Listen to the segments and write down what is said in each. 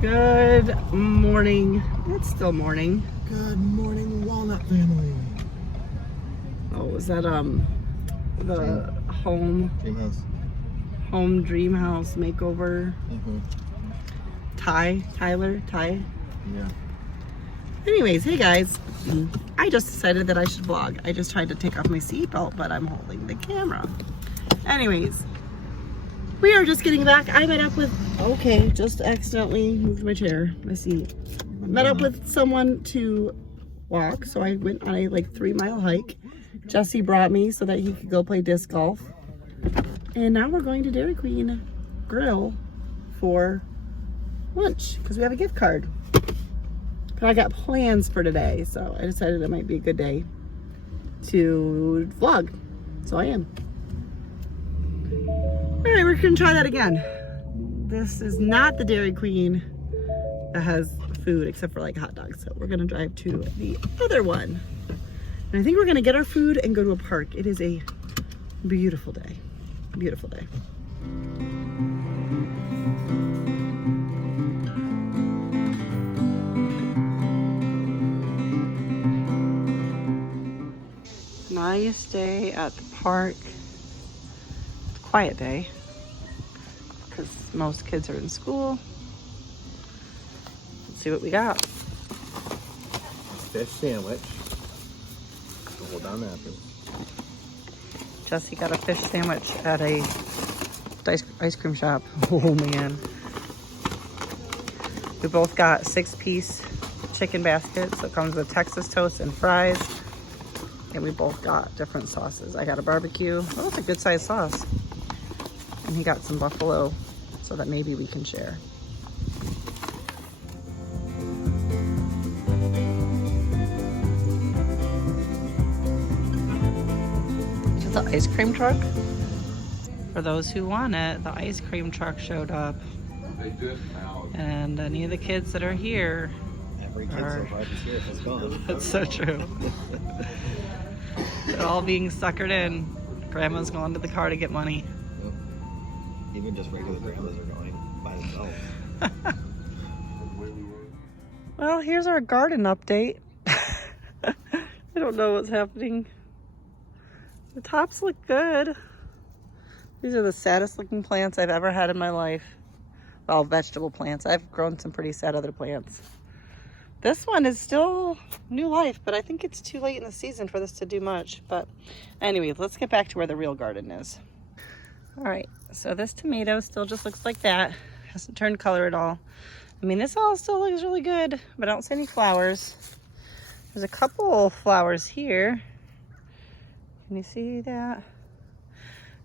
Good morning. It's still morning. Good morning, Walnut family. Oh, is that the home Dream house. dream house makeover? Tyler. Yeah. Anyways, hey guys. I just decided that I should vlog. I just tried to take off my seatbelt, but I'm holding the camera. Anyways, we are just getting back. I met up with, just accidentally moved my chair, my seat. Met up with someone to walk, so I went on a 3-mile hike. Jesse brought me so that he could go play disc golf. And now we're going to Dairy Queen Grill for lunch because we have a gift card. But I got plans for today, so I decided it might be a good day to vlog. So I am. All right, we're gonna try that again. This is not the Dairy Queen that has food except for hot dogs. So we're gonna drive to the other one. And I think we're gonna get our food and go to a park. It is a beautiful day. Beautiful day. Nice day at the park. Quiet day because most kids are in school. Let's see what we got. Fish sandwich. Hold down napkin. Jesse got a fish sandwich at a ice cream shop. Oh man. We both got 6-piece chicken baskets. So it comes with Texas toast and fries. And we both got different sauces. I got a barbecue. Oh, that's a good sized sauce. And he got some buffalo so that maybe we can share. Is the ice cream truck? For those who want it, the ice cream truck showed up. And any of the kids that are here Every kid so far this year has gone. That's so true. They're all being suckered in. Grandma's going to the car to get money. Yep. Even just regular grandmas are going by themselves. Well, here's our garden update. I don't know what's happening. The tops look good. These are the saddest looking plants I've ever had in my life. Well, vegetable plants. I've grown some pretty sad other plants. This one is still new life, but I think it's too late in the season for this to do much. But anyway, let's get back to where the real garden is. All right, so this tomato still just looks like that. Hasn't turned color at all. I mean, this all still looks really good, but I don't see any flowers. There's a couple flowers here. Can you see that?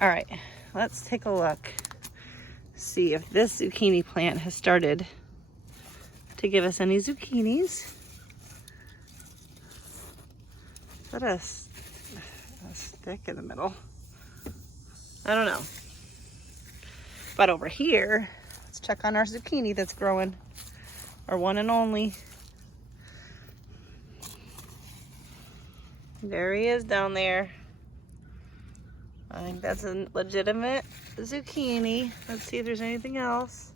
All right, let's take a look. See if this zucchini plant has started to give us any zucchinis. Is that a stick in the middle? I don't know. But over here, let's check on our zucchini that's growing. Our one and only. There he is down there. I think that's a legitimate zucchini. Let's see if there's anything else.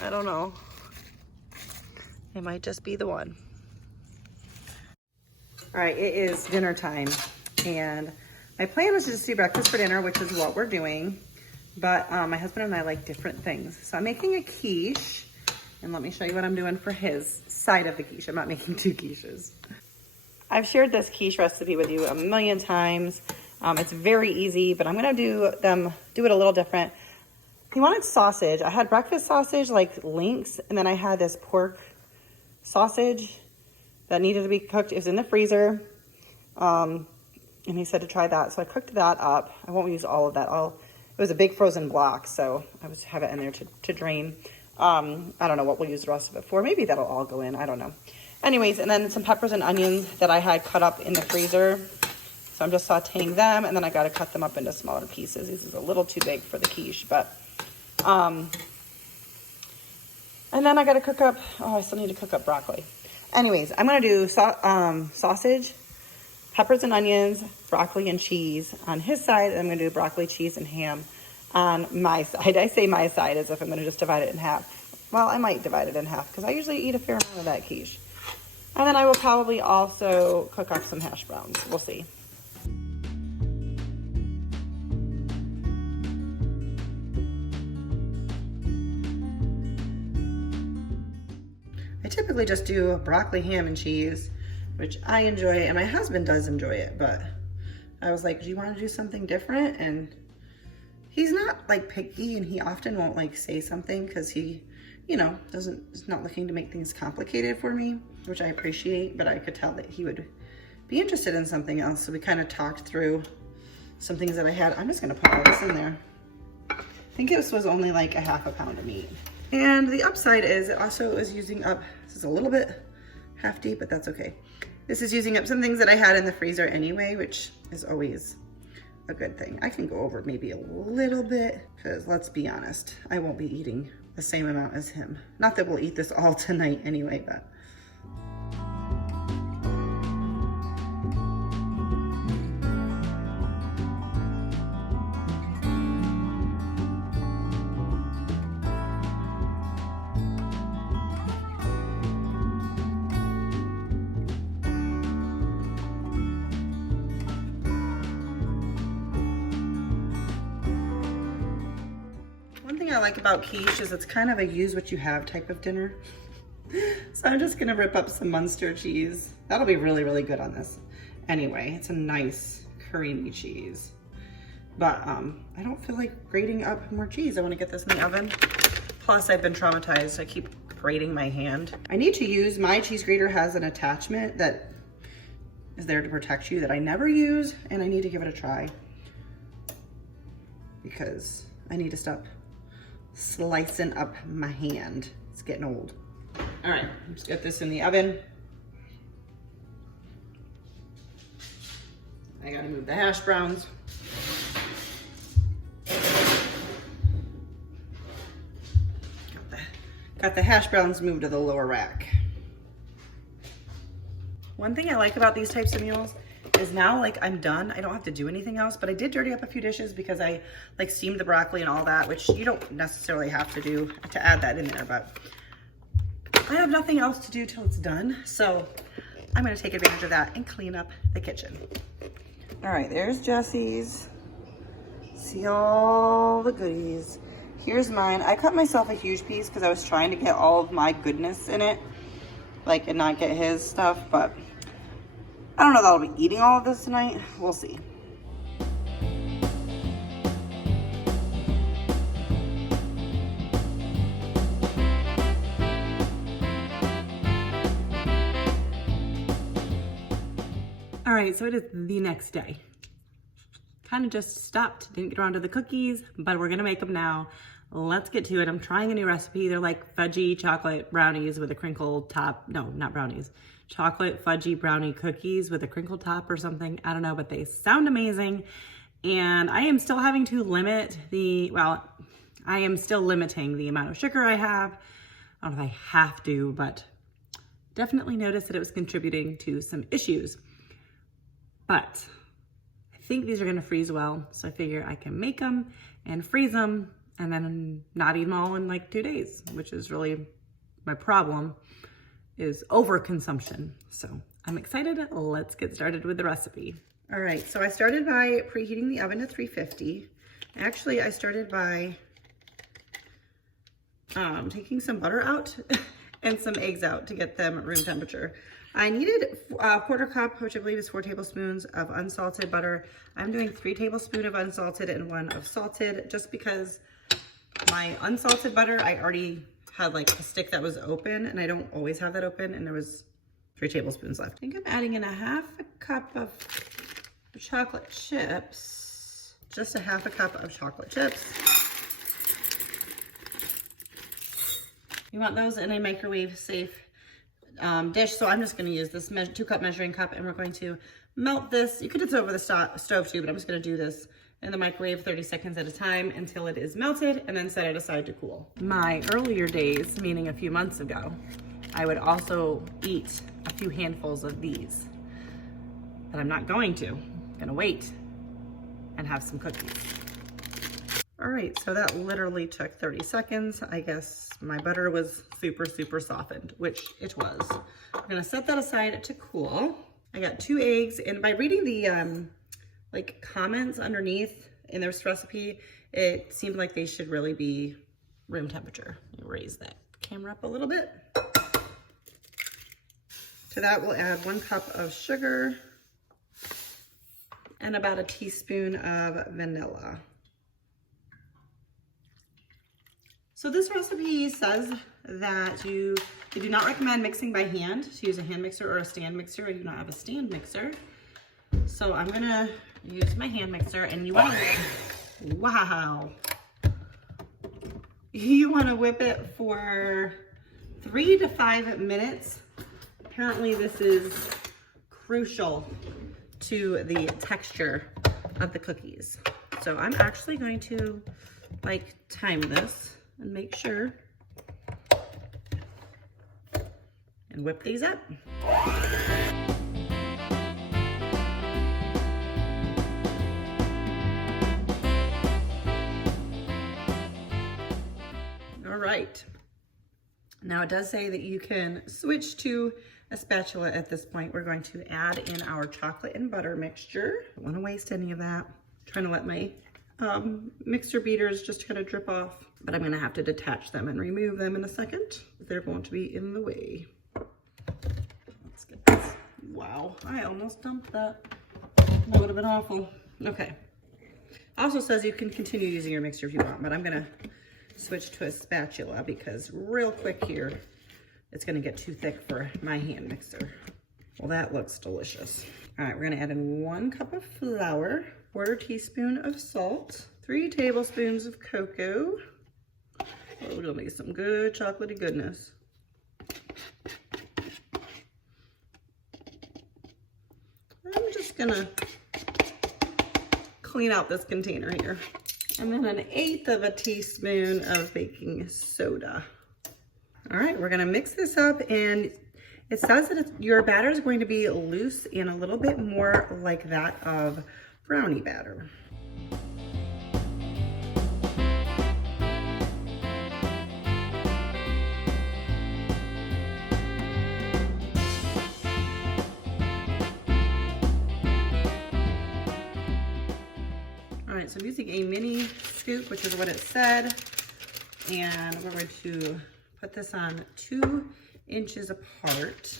I don't know. It might just be the one. All right, it is dinner time. And my plan was to just do breakfast for dinner, which is what we're doing. But my husband and I like different things. So I'm making a quiche. And let me show you what I'm doing for his side of the quiche. I'm not making 2 quiches. I've shared this quiche recipe with you a million times. It's very easy, but I'm gonna do it a little different. He wanted sausage. I had breakfast sausage, like links, and then I had this pork sausage that needed to be cooked. It was in the freezer, and he said to try that. So I cooked that up. I won't use all of that. It was a big frozen block, so I would have it in there to drain. I don't know what we'll use the rest of it for. Maybe that'll all go in. I don't know. Anyways, and then some peppers and onions that I had cut up in the freezer. So I'm just sauteing them, and then I got to cut them up into smaller pieces. This is a little too big for the quiche, but and then I got to cook up, I still need to cook up broccoli. Anyways, I'm going to do sausage, peppers and onions, broccoli and cheese on his side. And I'm going to do broccoli, cheese, and ham on my side. I say my side as if I'm going to just divide it in half. Well, I might divide it in half because I usually eat a fair amount of that quiche. And then I will probably also cook up some hash browns. We'll see. I typically just do broccoli, ham, and cheese, which I enjoy, and my husband does enjoy it, but I was like, do you want to do something different? And he's not like picky, and he often won't like say something because he, you know, is not looking to make things complicated for me, which I appreciate, but I could tell that he would be interested in something else. So we kind of talked through some things that I had. I'm just gonna put all this in there. I think this was only like a half a pound of meat. And the upside is it also is using up, this is a little bit half deep, but that's okay. This is using up some things that I had in the freezer anyway, which is always a good thing. I can go over maybe a little bit, because let's be honest, I won't be eating the same amount as him. Not that we'll eat this all tonight anyway, but. I like about quiche is it's kind of a use what you have type of dinner. So I'm just gonna rip up some Munster cheese. That'll be really, really good on this. Anyway, it's a nice creamy cheese. But I don't feel like grating up more cheese. I wanna get this in the oven. Plus I've been traumatized. I keep grating my hand. I need to use, my cheese grater has an attachment that is there to protect you that I never use, and I need to give it a try because I need to stop slicing up my hand. It's getting old. All right, let's get this in the oven. I gotta move the hash browns. Got the hash browns moved to the lower rack. One thing I like about these types of meals is now like I'm done. I don't have to do anything else, but I did dirty up a few dishes because I like steamed the broccoli and all that, which you don't necessarily have to do to add that in there, but I have nothing else to do till it's done. So I'm gonna take advantage of that and clean up the kitchen. All right, there's Jesse's. See all the goodies. Here's mine. I cut myself a huge piece because I was trying to get all of my goodness in it, like, and not get his stuff, but I don't know that I'll be eating all of this tonight. We'll see. All right, so it is the next day. Kind of just stopped, didn't get around to the cookies, but we're gonna make them now. Let's get to it. I'm trying a new recipe. They're like fudgy chocolate brownies with a crinkled top. No, not brownies. Chocolate fudgy brownie cookies with a crinkled top or something. I don't know, but they sound amazing. And I am still having to limit I am still limiting the amount of sugar I have. I don't know if I have to, but definitely noticed that it was contributing to some issues. But I think these are gonna freeze well. So I figure I can make them and freeze them and then not eat them all in like 2 days, which is really my problem, is overconsumption. So I'm excited. Let's get started with the recipe. All right, so I started by preheating the oven to 350. Actually, I started by taking some butter out and some eggs out to get them room temperature. I needed a quarter cup, which I believe is 4 tablespoons of unsalted butter. I'm doing 3 tablespoons of unsalted and 1 of salted, just because my unsalted butter, I already had like a stick that was open, and I don't always have that open, and there was 3 tablespoons left. I think I'm adding in a half a cup of chocolate chips, just a half a cup of chocolate chips. You want those in a microwave safe dish, so I'm just going to use this 2-cup measuring cup, and we're going to melt this. You could do this over the stove too, but I'm just going to do this in the microwave 30 seconds at a time until it is melted, and then set it aside to cool. My earlier days, meaning a few months ago, I would also eat a few handfuls of these, but I'm not going to. I'm going to wait and have some cookies. All right, so that literally took 30 seconds. I guess my butter was super softened, which it was. I'm gonna set that aside to cool. I got 2 eggs, and by reading the like comments underneath in this recipe, it seemed like they should really be room temperature. Raise that camera up a little bit. To that, we'll add 1 cup of sugar and about a teaspoon of vanilla. So this recipe says that they do not recommend mixing by hand, to use a hand mixer or a stand mixer. I do not have a stand mixer. So I'm gonna use my hand mixer, and you wanna, wow. You wanna whip it for 3 to 5 minutes. Apparently this is crucial to the texture of the cookies. So I'm actually going to like time this and make sure and whip these up. All right. Now it does say that you can switch to a spatula at this point. We're going to add in our chocolate and butter mixture. Don't want to waste any of that. I'm trying to let my mixer beaters just kind of drip off, but I'm gonna have to detach them and remove them in a second. They're going to be in the way. Let's get this. Wow, I almost dumped that. That would have been awful. Okay. Also says you can continue using your mixer if you want, but I'm gonna switch to a spatula because real quick here, it's gonna get too thick for my hand mixer. Well, that looks delicious. All right, we're gonna add in 1 cup of flour, 1/4 teaspoon of salt, 3 tablespoons of cocoa. Oh, it'll make some good chocolatey goodness. I'm just gonna clean out this container here. And then 1/8 of a teaspoon of baking soda. All right, we're gonna mix this up, and it says that your batter is going to be loose and a little bit more like that of brownie batter. All right, so I'm using a mini scoop, which is what it said, and we're going to put this on 2 inches apart.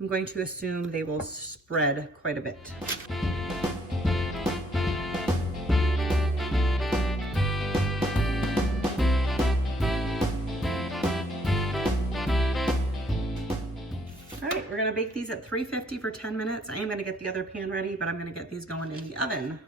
I'm going to assume they will spread quite a bit. All right, we're gonna bake these at 350 for 10 minutes. I am gonna get the other pan ready, but I'm gonna get these going in the oven.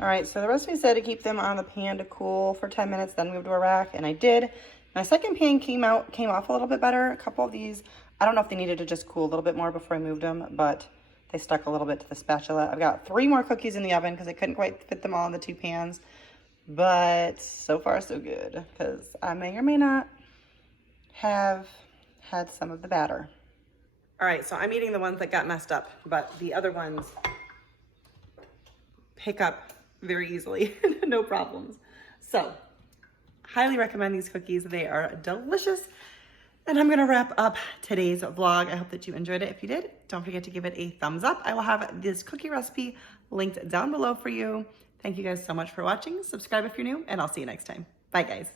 All right, so the recipe said to keep them on the pan to cool for 10 minutes, then move to a rack, and I did. My second pan came off a little bit better. A couple of these, I don't know if they needed to just cool a little bit more before I moved them, but they stuck a little bit to the spatula. I've got 3 more cookies in the oven because I couldn't quite fit them all in the 2 pans, but so far so good, because I may or may not have had some of the batter. All right, so I'm eating the ones that got messed up, but the other ones pick up very easily, no problems. So, highly recommend these cookies. They are delicious. And I'm gonna wrap up today's vlog. I hope that you enjoyed it. If you did, don't forget to give it a thumbs up. I will have this cookie recipe linked down below for you. Thank you guys so much for watching. Subscribe if you're new, and I'll see you next time. Bye, guys.